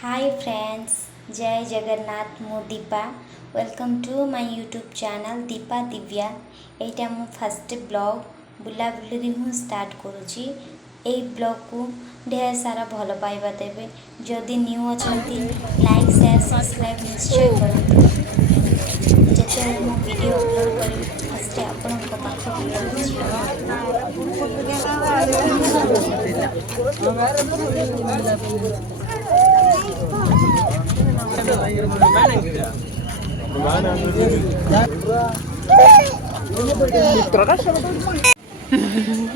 Hi friends, Jai Jagannath ମୁଁ Deepa welcome to my YouTube channel Deepa Divya. ଏଇଟା ମୁଁ ଫାର୍ଷ୍ଟ ବ୍ଲଗ୍ ବୁଲାବୁଲିରେ ମୁଁ ଷ୍ଟାର୍ଟ କରୁଛି। ଏଇ ବ୍ଲଗ୍କୁ ଢେର ସାରା ଭଲ ପାଇବା ଦେବେ। ଯଦି ନ୍ୟୁ ଅଛନ୍ତି ଲାଇକ୍ ସେୟାର ସବସ୍କ୍ରାଇବ୍ ନିଶ୍ଚୟ କରନ୍ତୁ। ଯେତେବେଳେ ମୁଁ ଭିଡ଼ିଓ ଅପଲୋଡ଼ କରିବି ଫାର୍ଷ୍ଟ ଆପଣଙ୍କ ପାଖକୁ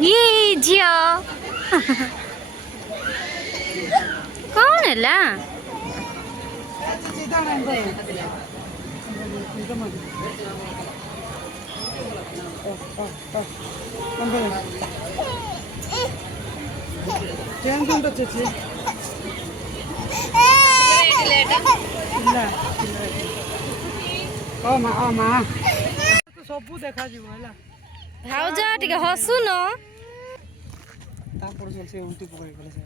ये झियो कौन है ला ସବୁ ଦେଖାଯିବ ହେଲା ଭାଉଜ ଟିକେ ହସୁନ। ତାପରେ ସେ ଉଲ୍ଟି ପକେଇ ଗଲେ ସେ